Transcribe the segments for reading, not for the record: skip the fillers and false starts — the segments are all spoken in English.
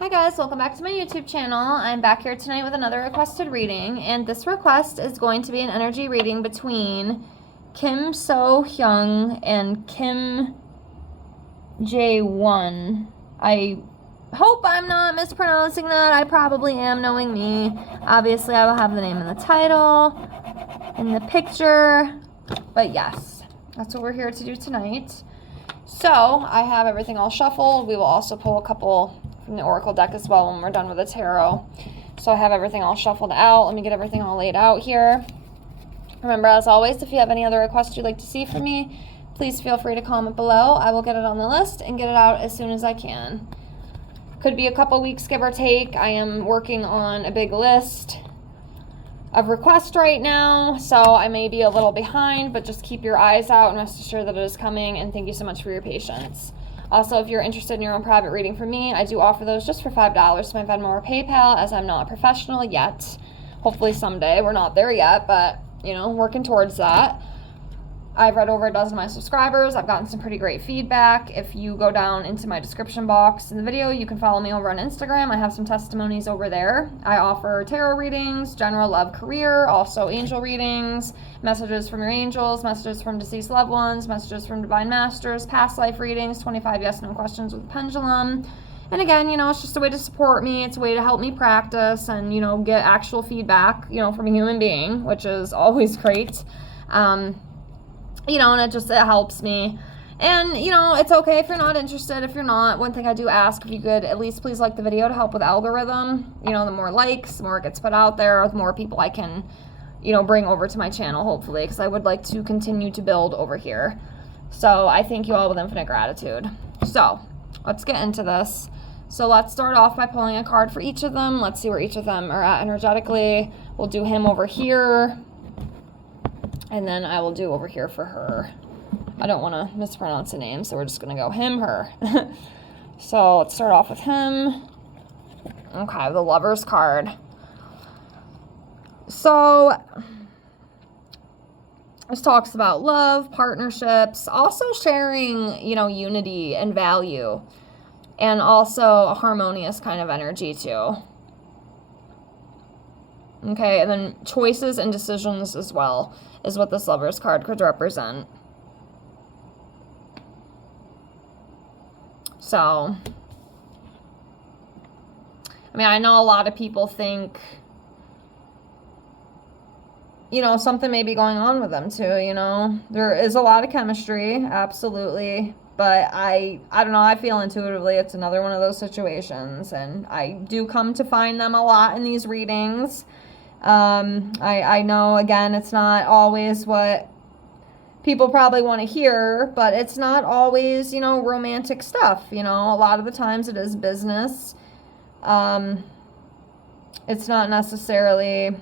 Hi guys, welcome back to my YouTube channel. I'm back here tonight with another requested reading, and this request is going to be an energy reading between Kim So-hyun and Kim Jae-won. I hope I'm not mispronouncing that. I probably am, knowing me. Obviously, I will have the name in the title, in the picture, but yes, that's what we're here to do tonight. So, I have everything all shuffled. We will also pull a couple from the Oracle deck as well when we're done with the tarot. So I have everything all shuffled out. Let me get everything all laid out here. Remember, as always, if you have any other requests you'd like to see from me, please feel free to comment below. I will get it on the list and get it out as soon as I can. Could be a couple weeks, give or take. I am working on a big list of requests right now, so I may be a little behind, but just keep your eyes out and rest assured that it is coming, and thank you so much for your patience. Also, if you're interested in your own private reading from me, I do offer those just for $5 to my Venmo or PayPal, as I'm not a professional yet. Hopefully someday. We're not there yet, but, you know, working towards that. I've read over a dozen of my subscribers. I've gotten some pretty great feedback. If you go down into my description box in the video, you can follow me over on Instagram. I have some testimonies over there. I offer tarot readings, general love, career, also angel readings, messages from your angels, messages from deceased loved ones, messages from divine masters, past life readings, 25 yes/no questions with pendulum. And again, you know, it's just a way to support me. It's a way to help me practice and, you know, get actual feedback, you know, from a human being, which is always great. You know, and it helps me. And, you know, it's okay if you're not interested. If you're not, one thing I do ask, if you could at least please like the video to help with algorithm. You know, the more likes, the more it gets put out there, the more people I can, you know, bring over to my channel, hopefully, because I would like to continue to build over here. So I thank you all with infinite gratitude. So let's get into this. So let's start off by pulling a card for each of them. Let's see where each of them are at energetically. We'll do him over here. And then I will do over here for her. I don't want to mispronounce the name, so we're just going to go him, her. So let's start off with him. Okay, the Lover's card. So this talks about love, partnerships, also sharing, you know, unity and value, and also a harmonious kind of energy too. Okay, and then choices and decisions as well is what this Lover's card could represent. So, I mean, I know a lot of people think, you know, something may be going on with them too, you know. There is a lot of chemistry, absolutely. But I don't know, I feel intuitively it's another one of those situations. And I do come to find them a lot in these readings. I know, again, it's not always what people probably want to hear, but it's not always, you know, romantic stuff. You know, a lot of the times it is business. It's not necessarily,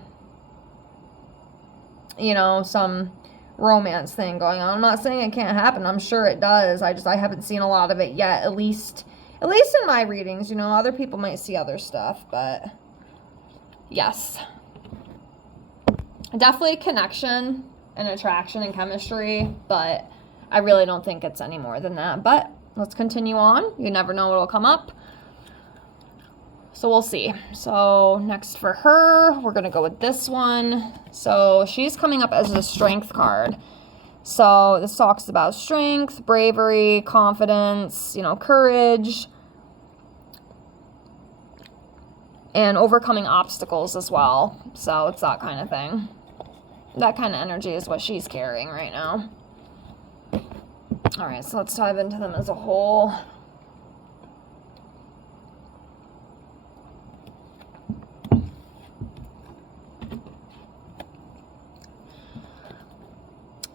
you know, some romance thing going on. I'm not saying it can't happen. I'm sure it does. I haven't seen a lot of it yet, at least in my readings. You know, other people might see other stuff, but yes. Definitely a connection and attraction and chemistry, but I really don't think it's any more than that. But let's continue on. You never know what'll come up. So we'll see. So next for her, we're going to go with this one. So she's coming up as a Strength card. So this talks about strength, bravery, confidence, you know, courage, and overcoming obstacles as well. So it's that kind of thing. That kind of energy is what she's carrying right now. All right, so let's dive into them as a whole.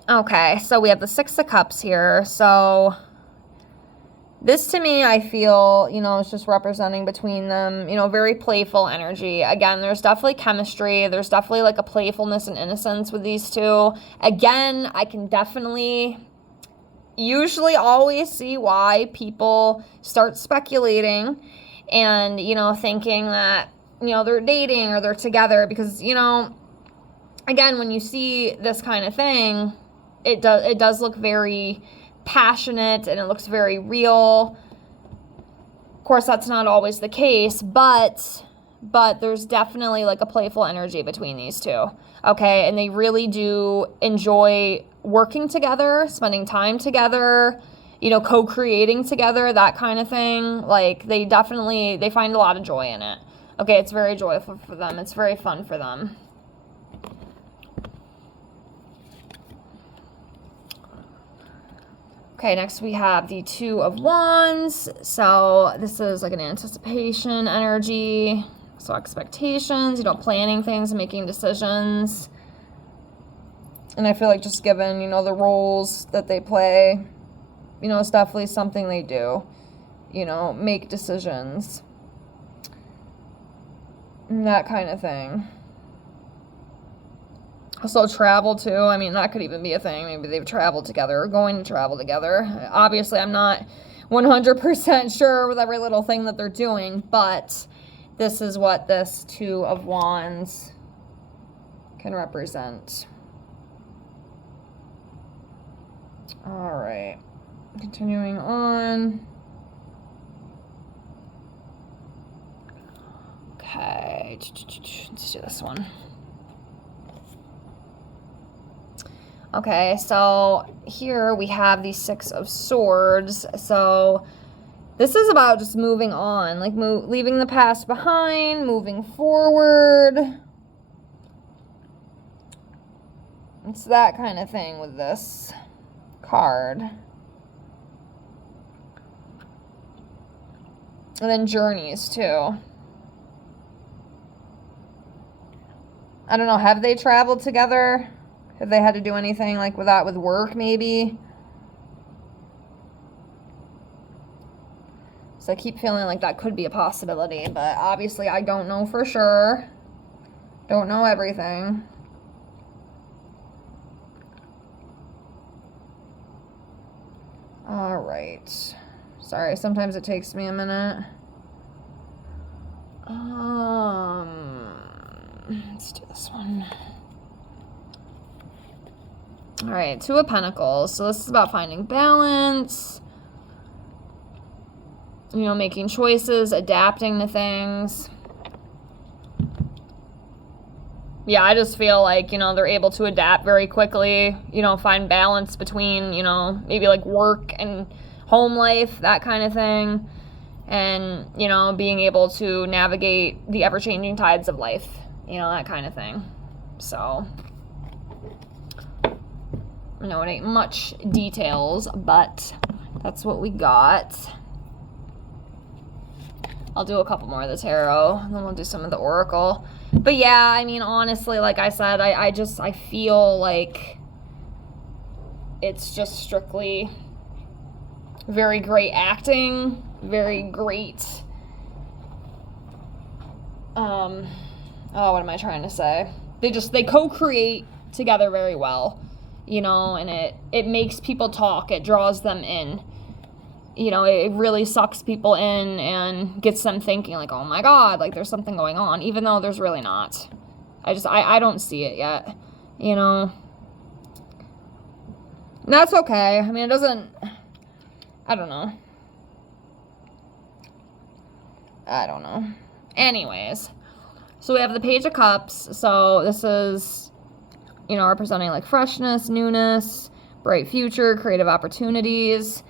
Okay, so we have the Six of Cups here. So this to me, I feel, you know, it's just representing between them, you know, very playful energy. Again, there's definitely chemistry. There's definitely like a playfulness and innocence with these two. Again, I can definitely usually always see why people start speculating and, you know, thinking that, you know, they're dating or they're together because, you know, again, when you see this kind of thing, it does look very passionate and it looks very real. Of course, that's not always the case, but there's definitely like a playful energy between these two. Okay, and they really do enjoy working together, spending time together, you know, co-creating together, that kind of thing. Like, they find a lot of joy in it. Okay, it's very joyful for them. It's very fun for them. Okay, next we have the Two of Wands. So this is like an anticipation energy. So expectations, you know, planning things and making decisions. And I feel like just given, you know, the roles that they play, you know, it's definitely something they do. You know, make decisions. And that kind of thing. Also travel too. I mean, that could even be a thing. Maybe they've traveled together or going to travel together. Obviously, I'm not 100% sure with every little thing that they're doing, but this is what this Two of Wands can represent. All right. Continuing on. Okay. Let's do this one. Okay, so here we have the Six of Swords. So this is about just moving on, like leaving the past behind, moving forward. It's that kind of thing with this card. And then journeys too. I don't know, have they traveled together? Have they had to do anything like with that with work maybe? So I keep feeling like that could be a possibility, but obviously I don't know for sure. Don't know everything. All right. Sorry, sometimes it takes me a minute. Let's do this one. All right, Two of Pentacles. So this is about finding balance, you know, making choices, adapting to things. Yeah, I just feel like, you know, they're able to adapt very quickly, you know, find balance between, you know, maybe like work and home life, that kind of thing. And, you know, being able to navigate the ever-changing tides of life, you know, that kind of thing. So I know it ain't much details, but that's what we got. I'll do a couple more of the tarot, and then we'll do some of the oracle. But yeah, I mean, honestly, like I said, I feel like it's just strictly very great acting, very great, what am I trying to say? They co-create together very well, you know, and it makes people talk, it draws them in. You know, it really sucks people in and gets them thinking like, oh my God, like there's something going on, even though there's really not. I don't see it yet, you know. And that's okay. I mean, it doesn't, I don't know. Anyways, so we have the Page of Cups. So this is, you know, representing like freshness, newness, bright future, creative opportunities.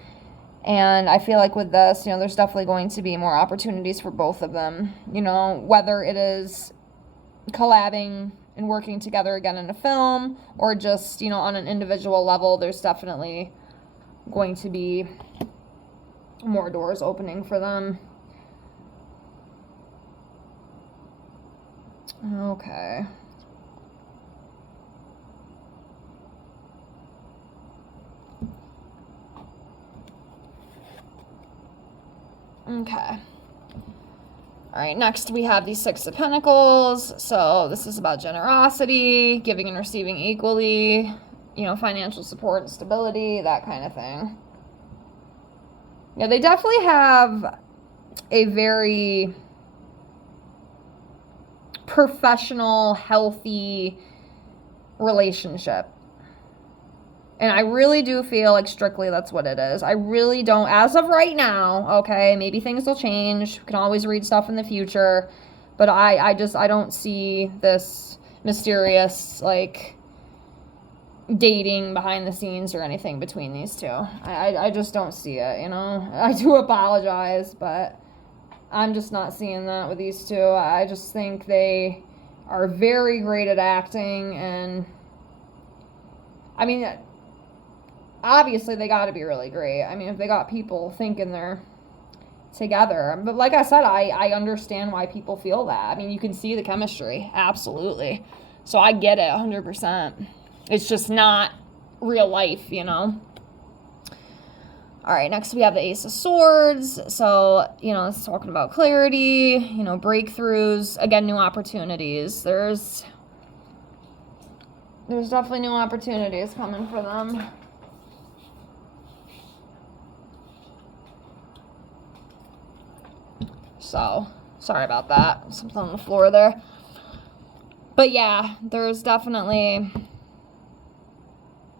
And I feel like with this, you know, there's definitely going to be more opportunities for both of them, you know, whether it is collabing and working together again in a film or just, you know, on an individual level, there's definitely going to be more doors opening for them. Okay. Okay. All right, next we have the Six of Pentacles. So this is about generosity, giving and receiving equally, you know, financial support and stability, that kind of thing. Yeah, they definitely have a very professional, healthy relationship. And I really do feel like strictly that's what it is. I really don't, as of right now, okay, maybe things will change. We can always read stuff in the future. But I don't see this mysterious, like, dating behind the scenes or anything between these two. I just don't see it, you know? I do apologize, but I'm just not seeing that with these two. I just think they are very great at acting, and I mean, obviously they got to be really great. I mean, if they got people thinking they're together. But like I said, I understand why people feel that. I mean, you can see the chemistry. Absolutely. So I get it 100%. It's just not real life, you know? All right, next we have the Ace of Swords. So, you know, it's talking about clarity, you know, breakthroughs, again, new opportunities. There's definitely new opportunities coming for them. So, sorry about that. Something on the floor there. But yeah, there's definitely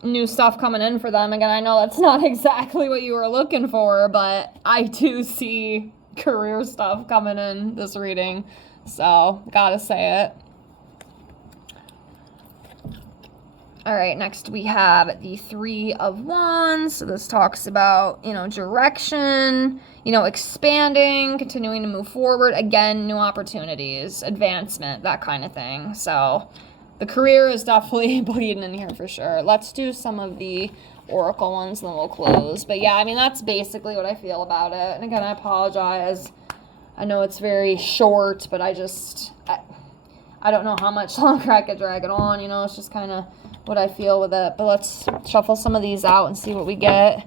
new stuff coming in for them. Again, I know that's not exactly what you were looking for, but I do see career stuff coming in this reading. So, gotta say it. All right, next we have the Three of Wands. So this talks about, you know, direction, you know, expanding, continuing to move forward. Again, new opportunities, advancement, that kind of thing. So the career is definitely bleeding in here for sure. Let's do some of the oracle ones and then we'll close. But yeah, I mean, that's basically what I feel about it. And again, I apologize. I know it's very short, but I don't know how much longer I could drag it on. You know, it's just kind of what I feel with it. But let's shuffle some of these out and see what we get.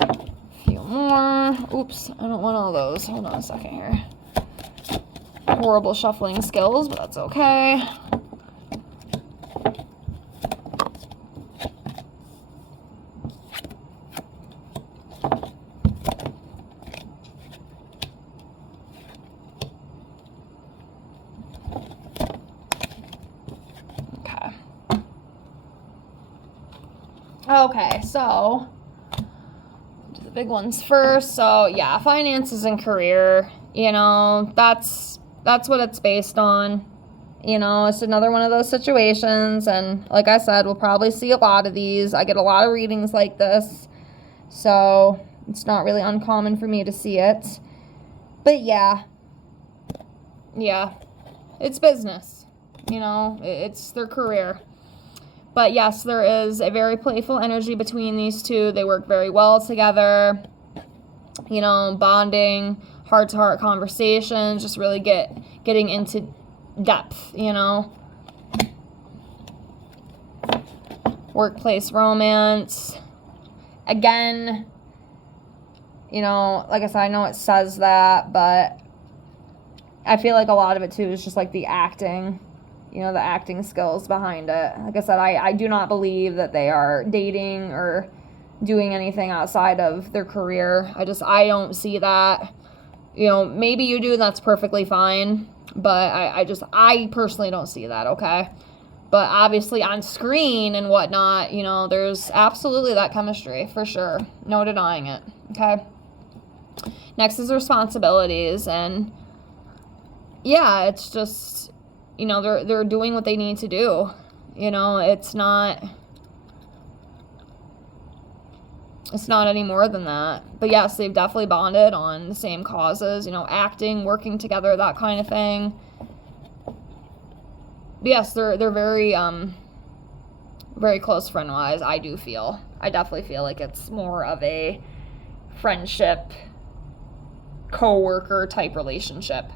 A few more. Oops, I don't want all those. Hold on a second here. Horrible shuffling skills, but that's okay. Okay, so do the big ones first. So yeah, finances and career, you know, that's what it's based on. You know, it's another one of those situations, and like I said, we'll probably see a lot of these. I get a lot of readings like this, so it's not really uncommon for me to see it. But yeah, it's business, you know, it's their career. But yes, there is a very playful energy between these two. They work very well together, you know, bonding, heart-to-heart conversations, just really getting into depth, you know. Workplace romance. Again, you know, like I said, I know it says that, but I feel like a lot of it too is just like the acting, you know, the acting skills behind it. Like I said, I do not believe that they are dating or doing anything outside of their career. I don't see that. You know, maybe you do, that's perfectly fine. But I personally don't see that, okay? But obviously on screen and whatnot, you know, there's absolutely that chemistry, for sure. No denying it, okay? Next is responsibilities, and yeah, it's just, you know, they're doing what they need to do. You know, it's not any more than that. But yes, they've definitely bonded on the same causes, you know, acting, working together, that kind of thing. But yes, they're very very close friend-wise, I definitely feel like it's more of a friendship, co-worker type relationship.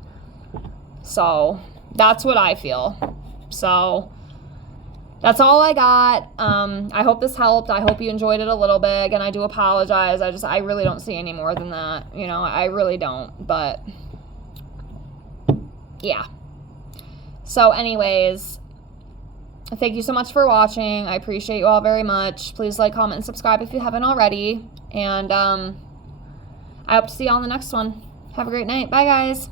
So that's what I feel. So that's all I got. I hope this helped. I hope you enjoyed it a little bit. And I do apologize. I really don't see any more than that. You know, I really don't. But yeah. So anyways, thank you so much for watching. I appreciate you all very much. Please like, comment, and subscribe if you haven't already. And I hope to see you all in the next one. Have a great night. Bye, guys.